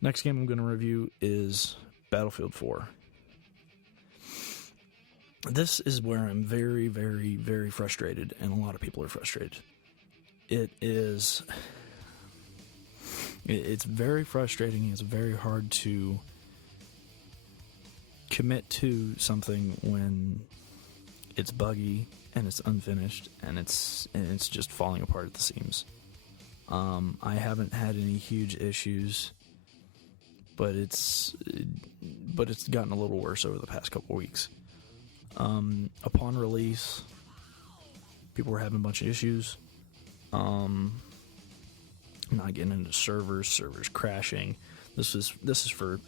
Next game I'm going to review is Battlefield 4. This is where I'm very, very, very frustrated, and a lot of people are frustrated. It's very frustrating. It's very hard to commit to something when it's buggy and it's unfinished and it's just falling apart at the seams. I haven't had any huge issues, but it's gotten a little worse over the past couple weeks. Upon release, people were having a bunch of issues. Not getting into servers crashing. This is for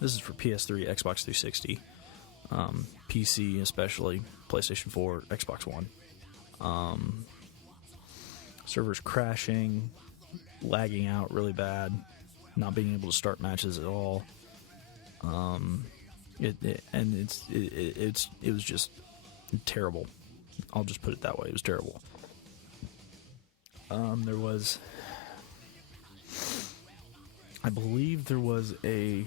PS3, Xbox 360, PC especially, PlayStation 4, Xbox One. Servers crashing, lagging out really bad, not being able to start matches at all. It was just terrible. I'll just put it that way. It was terrible. I believe there was a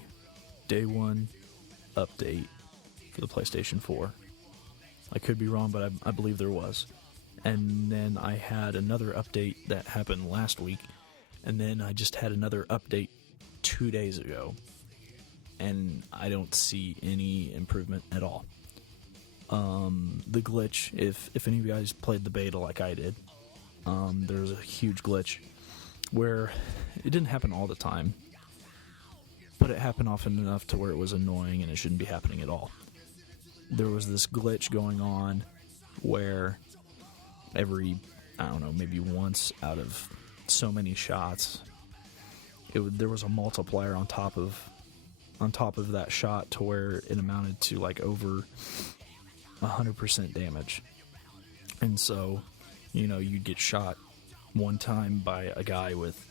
day one update for the PlayStation 4. I could be wrong, but I believe there was. And then I had another update that happened last week, and then I just had another update 2 days ago, and I don't see any improvement at all. The glitch, if any of you guys played the beta like I did, there was a huge glitch where it didn't happen all the time, but it happened often enough to where it was annoying and it shouldn't be happening at all. There was this glitch going on where every, I don't know, maybe once out of so many shots, there was a multiplier on top of that shot to where it amounted to like over 100% damage. And so, you'd get shot one time by a guy with,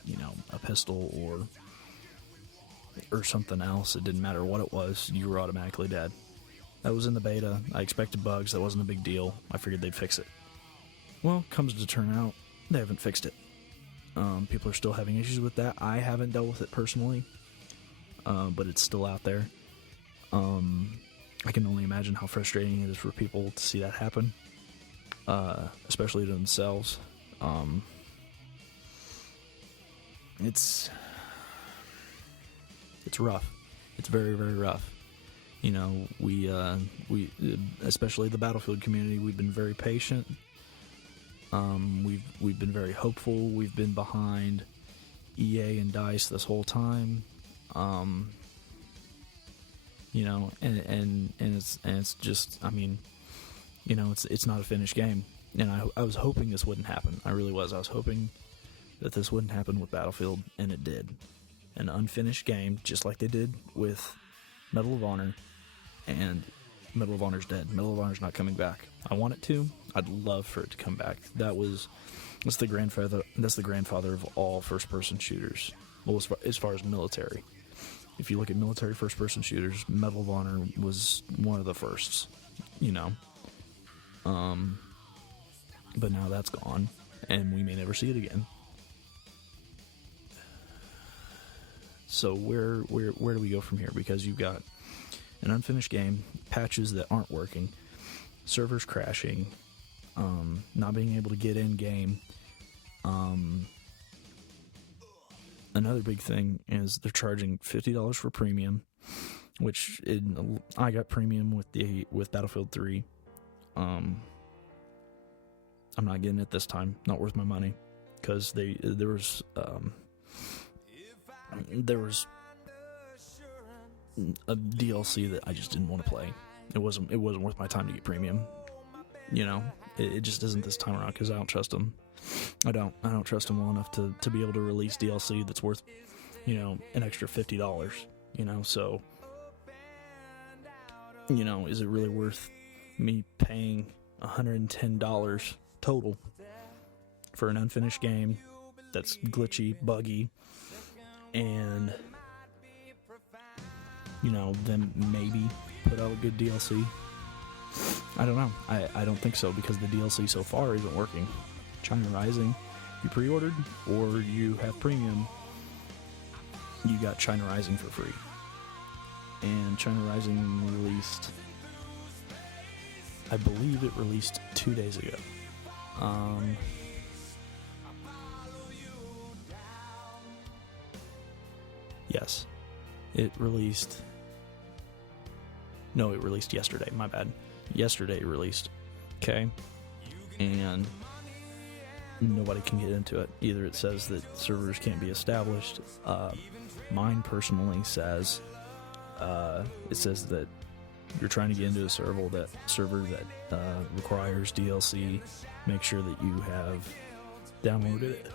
a pistol or something else. It didn't matter what it was, you were automatically dead. That was in the beta. I expected bugs. That wasn't a big deal. I figured they'd fix it. Well, comes to turn out, they haven't fixed it. People are still having issues with that. I haven't dealt with it personally, but it's still out there. I can only imagine how frustrating it is for people to see that happen, especially to themselves. It's rough. It's very, very rough. We especially the Battlefield community, we've been very patient. We've been very hopeful. We've been behind EA and DICE this whole time. And it's just, it's not a finished game. And I was hoping this wouldn't happen. I really was. I was hoping that this wouldn't happen with Battlefield, and it did. An unfinished game, just like they did with Medal of Honor, and Medal of Honor's dead. Medal of Honor's not coming back. I want it to. I'd love for it to come back. That's the grandfather of all first-person shooters. Well, as far as military. If you look at military first-person shooters, Medal of Honor was one of the firsts, But now that's gone, and we may never see it again. So where do we go from here? Because you've got an unfinished game, patches that aren't working, servers crashing, not being able to get in game. Another big thing is they're charging $50 for premium, which I got premium with Battlefield 3. I'm not getting it this time. Not worth my money, because there was a DLC that I just didn't want to play. It wasn't worth my time to get premium. It just isn't this time around, because I don't trust them. I don't trust them well enough to be able to release DLC that's worth, an extra $50. So, is it really worth me paying $110 total for an unfinished game that's glitchy, buggy, and then maybe put out a good DLC? I don't know. I don't think so, because the DLC so far isn't working. China Rising you pre-ordered or you have premium, you got China Rising for free. And China Rising released, I believe it released 2 days ago. Yes, it released yesterday, my bad. Yesterday it released, okay? And nobody can get into it. Either it says that servers can't be established. Mine personally says, it says that you're trying to get into a server that requires DLC. Make sure that you have downloaded it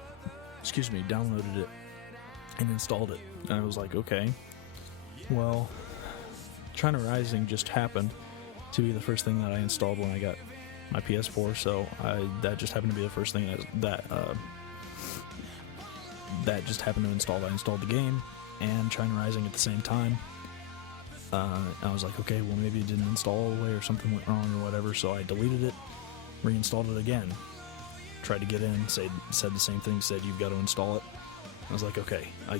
and installed it. And I was like, okay, well, China Rising just happened to be the first thing that I installed when I got my PS4, so that just happened to be the first thing that just happened to install. I installed the game and China Rising at the same time. I was like, okay, well, maybe it didn't install all the way or something went wrong or whatever, so I deleted it, reinstalled it again, tried to get in, said the same thing, said you've got to install it. I was like, okay, I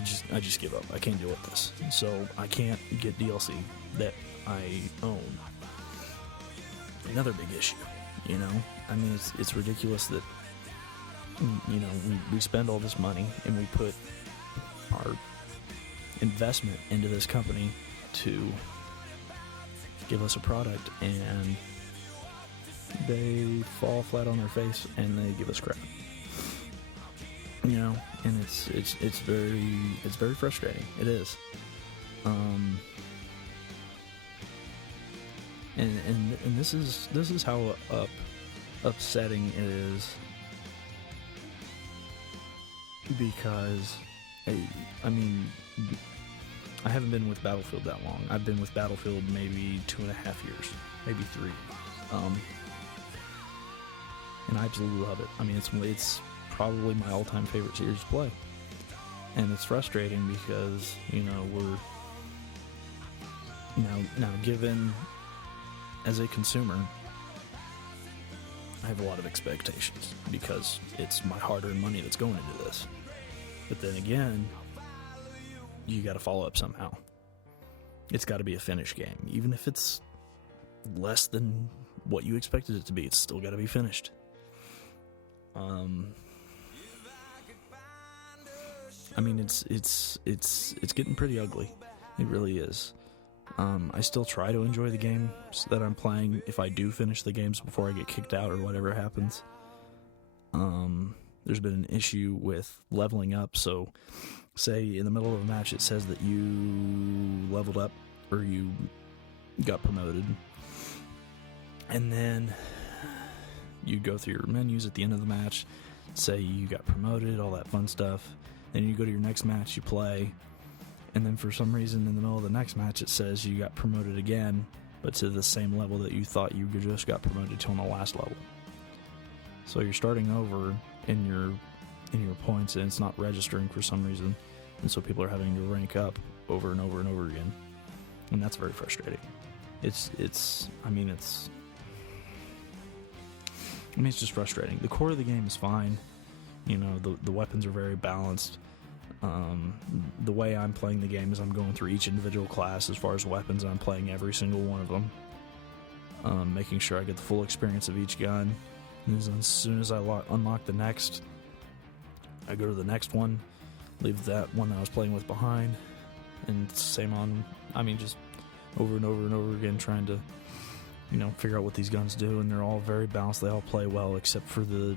just give up. I can't deal with this. So I can't get DLC that I own. Another big issue, you know? I mean, it's ridiculous that, you know, we spend all this money and we put our investment into this company to give us a product, and they fall flat on their face and they give us crap. You know, and it's very frustrating. It is. And this is how upsetting it is, because I mean, I haven't been with Battlefield that long. I've been with Battlefield maybe 2.5 years, maybe 3. And I absolutely love it. I mean, it's probably my all-time favorite series to play. And it's frustrating because, you know, we're now given as a consumer, I have a lot of expectations because it's my hard-earned money that's going into this. But then again, you got to follow up somehow. It's got to be a finished game. Even if it's less than what you expected it to be, it's still got to be finished. I mean, it's getting pretty ugly. It really is. I still try to enjoy the games that I'm playing if I do finish the games before I get kicked out or whatever happens. There's been an issue with leveling up, so say in the middle of a match it says that you leveled up or you got promoted, and then you go through your menus at the end of the match, say you got promoted, all that fun stuff. Then you go to your next match, you play, and then for some reason in the middle of the next match it says you got promoted again, but to the same level that you thought you just got promoted to on the last level. So you're starting over in your points, and it's not registering for some reason, and so people are having to rank up over and over and over again, and that's very frustrating. It's just frustrating. The core of the game is fine. You know, the weapons are very balanced. The way I'm playing the game is I'm going through each individual class as far as weapons, and I'm playing every single one of them, making sure I get the full experience of each gun. And as soon as I unlock the next, I go to the next one, leave that one that I was playing with behind, and same on, I mean, just over and over and over again, trying to, you know, figure out what these guns do, and they're all very balanced. They all play well, except for the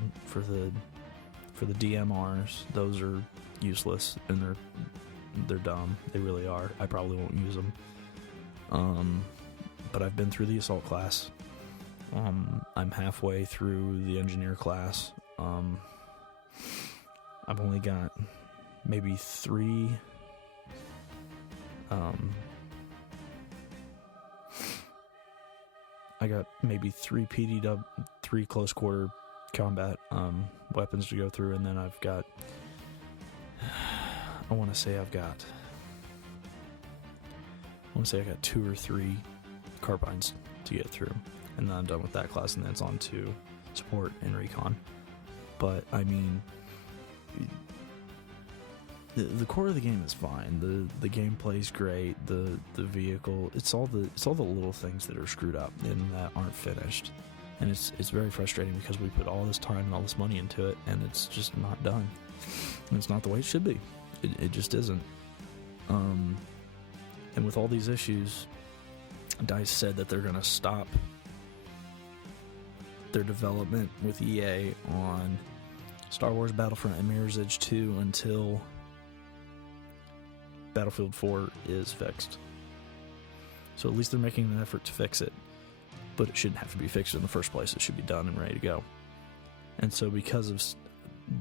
DMRs. Those are useless, and they're dumb. They really are. I probably won't use them. But I've been through the assault class. I'm halfway through the engineer class. I've only got maybe 3. I got maybe 3 PDW, 3 close quarter combat weapons to go through, and then I've got, I want to say I got 2 or 3 carbines to get through, and then I'm done with that class, and then it's on to support and recon. But I mean, the core of the game is fine. The gameplay's great. The vehicle, it's all the little things that are screwed up and that aren't finished. And it's very frustrating because we put all this time and all this money into it, and it's just not done. And it's not the way it should be. It just isn't. And with all these issues, DICE said that they're going to stop their development with EA on Star Wars Battlefront and Mirror's Edge 2 until Battlefield 4 is fixed. So at least they're making an effort to fix it. But it shouldn't have to be fixed in the first place. It should be done and ready to go. And so because of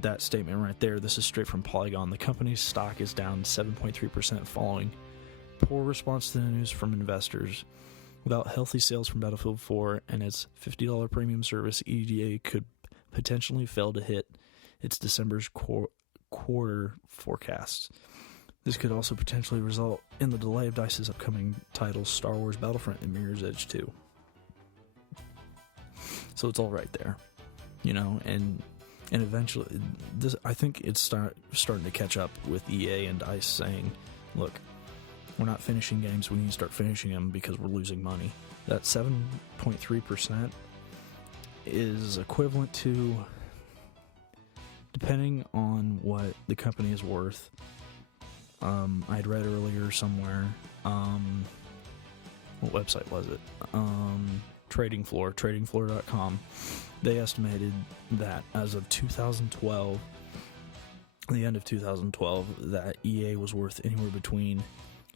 that statement right there, this is straight from Polygon. The company's stock is down 7.3% following poor response to the news from investors. Without healthy sales from Battlefield 4 and its $50 premium service, EDA could potentially fail to hit its December's quarter forecast. This could also potentially result in the delay of DICE's upcoming titles, Star Wars Battlefront and Mirror's Edge 2. So it's all right there, and eventually, I think it's starting to catch up with EA and DICE saying, look, we're not finishing games, we need to start finishing them because we're losing money. That 7.3% is equivalent to, depending on what the company is worth, I'd read earlier somewhere, what website was it? tradingfloor.com, they estimated that as of 2012, the end of 2012, that EA was worth anywhere between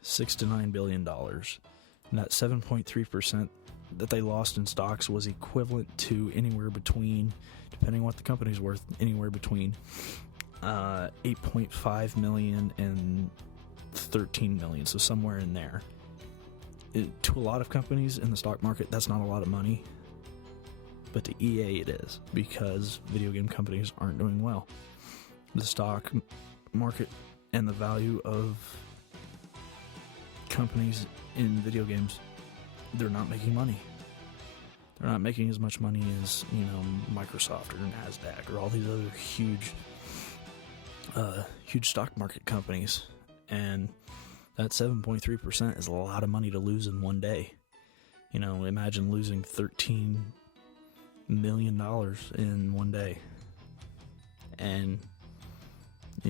$6 to $9 billion. And that 7.3% that they lost in stocks was equivalent to anywhere between, depending on what the company's worth, anywhere between 8.5 million and 13 million, so somewhere in there. To a lot of companies in the stock market, that's not a lot of money, but to EA it is, because video game companies aren't doing well. The stock market and the value of companies in video games, they're not making money. They're not making as much money as, Microsoft or NASDAQ or all these other huge stock market companies. And that 7.3% is a lot of money to lose in one day. Imagine losing $13 million in one day. And, I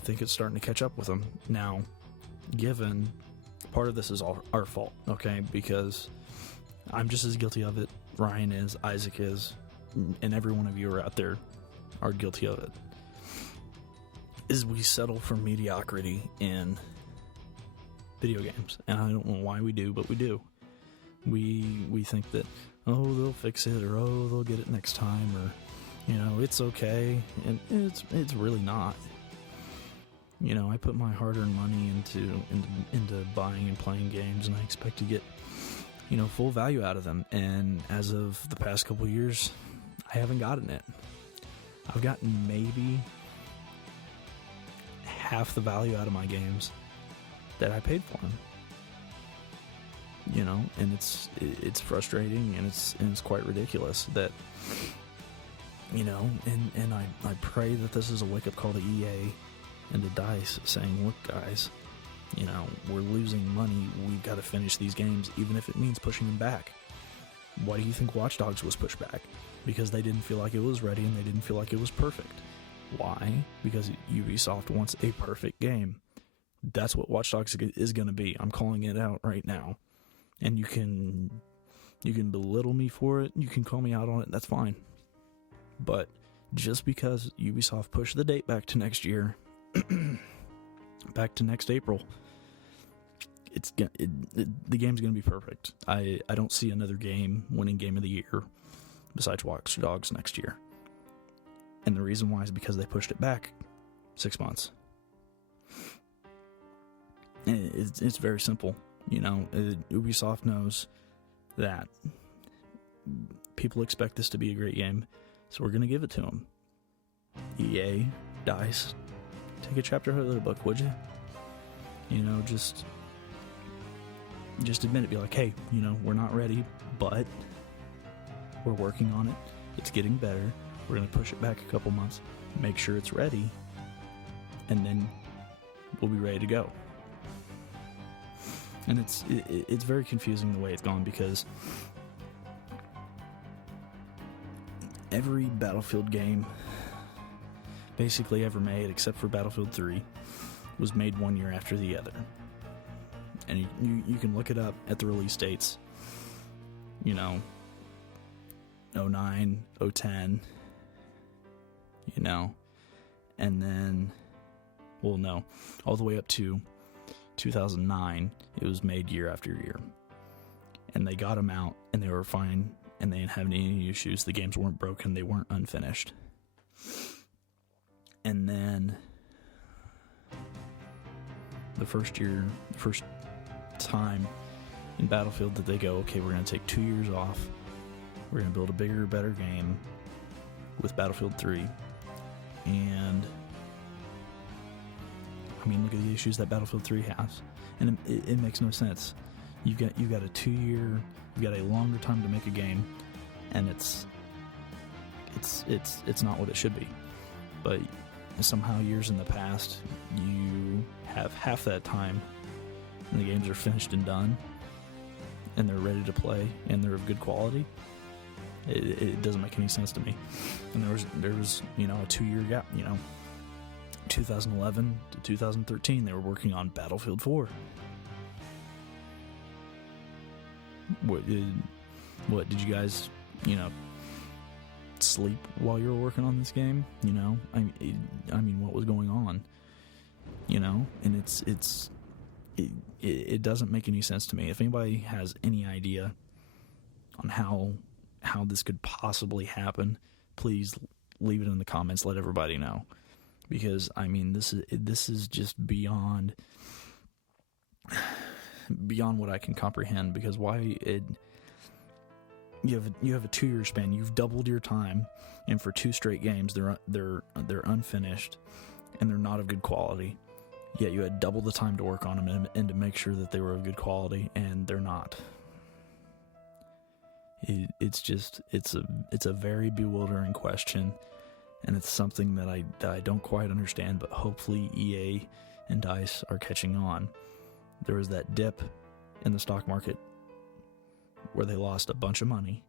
think it's starting to catch up with them. Now, given part of this is our fault, okay? Because I'm just as guilty of it, Ryan is, Isaac is, and every one of you are out there are guilty of it. Is we settle for mediocrity in video games. And I don't know why we do, but we do. We think that, they'll fix it, or they'll get it next time, or it's okay, and it's really not. I put my hard-earned money into buying and playing games, and I expect to get full value out of them. And as of the past couple of years, I haven't gotten it. I've gotten maybe half the value out of my games that I paid for them. And it's frustrating, and it's quite ridiculous that, and I pray that this is a wake-up call to EA and to DICE saying, look guys, we're losing money, we've got to finish these games, even if it means pushing them back. Why do you think Watch Dogs was pushed back? Because they didn't feel like it was ready, and they didn't feel like it was perfect. Why? Because Ubisoft wants a perfect game. That's what Watch Dogs is going to be. I'm calling it out right now. And you can belittle me for it, you can call me out on it, that's fine. But just because Ubisoft pushed the date back to next year, back to next April, the game's going to be perfect. I don't see another game winning Game of the Year besides Watch Dogs next year. And the reason why is because they pushed it back 6 months. It's very simple. Ubisoft knows that people expect this to be a great game, so we're going to give it to them. EA, DICE, take a chapter out of the book, would you? Just admit it. Be like, hey, we're not ready, but We're working on it. It's getting better. We're going to push it back a couple months, make sure it's ready, and then we'll be ready to go. And it's very confusing the way it's gone, because every Battlefield game basically ever made, except for Battlefield 3, was made 1 year after the other. And you can look it up at the release dates, 09, 010, and then, all the way up to 2009, it was made year after year. And they got them out, and they were fine, and they didn't have any issues. The games weren't broken, they weren't unfinished. And then the first time in Battlefield that they go, okay, we're going to take 2 years off, we're going to build a bigger, better game with Battlefield 3. And look at the issues that Battlefield 3 has, and it makes no sense. You've got a 2 year, you've got a longer time to make a game, and it's not what it should be. But somehow, years in the past, you have half that time, and the games are finished and done, and they're ready to play, and they're of good quality. It doesn't make any sense to me. And there was a 2 year gap. 2011 to 2013, they were working on Battlefield 4. What did you guys, sleep while you were working on this game? What was going on? And it doesn't make any sense to me. If anybody has any idea on how this could possibly happen, please leave it in the comments. Let everybody know, because this is just beyond what I can comprehend. Because you have a 2 year span, you've doubled your time, and for 2 straight games they're unfinished and they're not of good quality. Yet you had double the time to work on them and to make sure that they were of good quality, and they're not. It's a very bewildering question, and it's something that I don't quite understand. But hopefully EA and DICE are catching on. There was that dip in the stock market where they lost a bunch of money,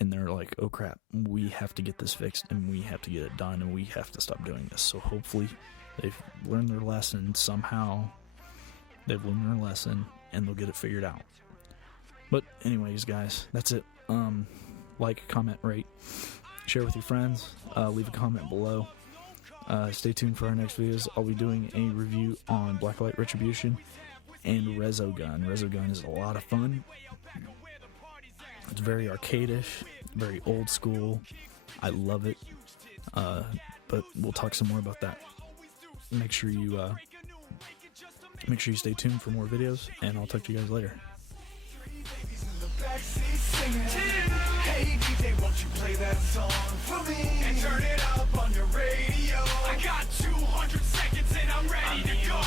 and they're like, oh crap, we have to get this fixed, and we have to get it done, and we have to stop doing this. So hopefully they've learned their lesson somehow. They've learned their lesson, and they'll get it figured out. But anyways, guys, that's it. Like, comment, rate, share with your friends, leave a comment below. Stay tuned for our next videos. I'll be doing a review on Blacklight Retribution and Resogun. Resogun is a lot of fun. It's very arcade-ish, very old school. I love it. But we'll talk some more about that. Make sure you stay tuned for more videos, and I'll talk to you guys later. Hey DJ, won't you play that song for me and turn it up on your radio? I got 200 seconds and I'm ready to go.